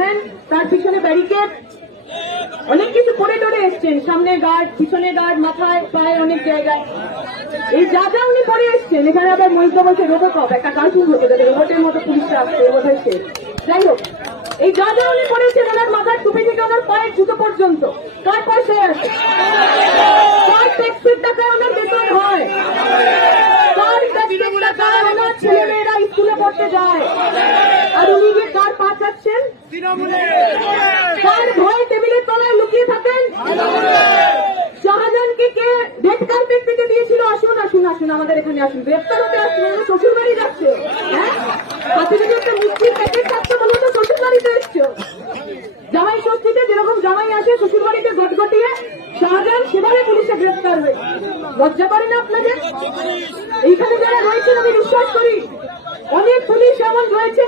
Gunman, তার পিছনে barricade, অনেক কিছু করে টরে এসছেন, সামনে গার্ড, পিছনে গার্ড, মাথায় পায়ে অনেক জায়গায়। এই যা যা উনি করে এসছেন, এখানে আবার মহিলা বলছে রোবটপ, একটা কার্টুন হতে যাবে, রোবটের মতো পুলিশরা আসছে, বোধহয় সে। যাই হোক, এই যা যা উনি করেছেন, ওনার মাথার টুপি থেকে ওনার পায়ের জুতো পর্যন্ত কার পয়সায় আছে? কার ট্যাক্সের টাকায় ওনার বেতন হয়? কার ট্যাক্সের টাকায় ওনার ছেলেমেয়েরা স্কুলে পড়তে যায়? আর উনি যে কার পা চাচ্ছেন? কার ভয়ে টেবিলের তলায় লুকিয়ে থাকেন? শাহজাহানকে কে রেড কার্পেট পেতে দিয়েছিল? আসুন আসুন আসুন, আমাদের এখানে আসুন, গ্রেপ্তার হতে আসুন। শ্বশুর বাড়ি যাচ্ছে, হ্যাঁ, হাতে যদি একটা মিষ্টির প্যাকেট থাকতে বলো তো শ্বশুর বাড়িতে এসছো। জামাই ষষ্ঠীতে যেরকম জামাই আসে শ্বশুর বাড়িতে গটগটিয়ে, শাহজাহান সেভাবে পুলিশে গ্রেপ্তার হয়ে। লজ্জা করে না আপনাদের? এইখানে যারা রয়েছেন, আমি বিশ্বাস করি অনেক পুলিশ এমন রয়েছে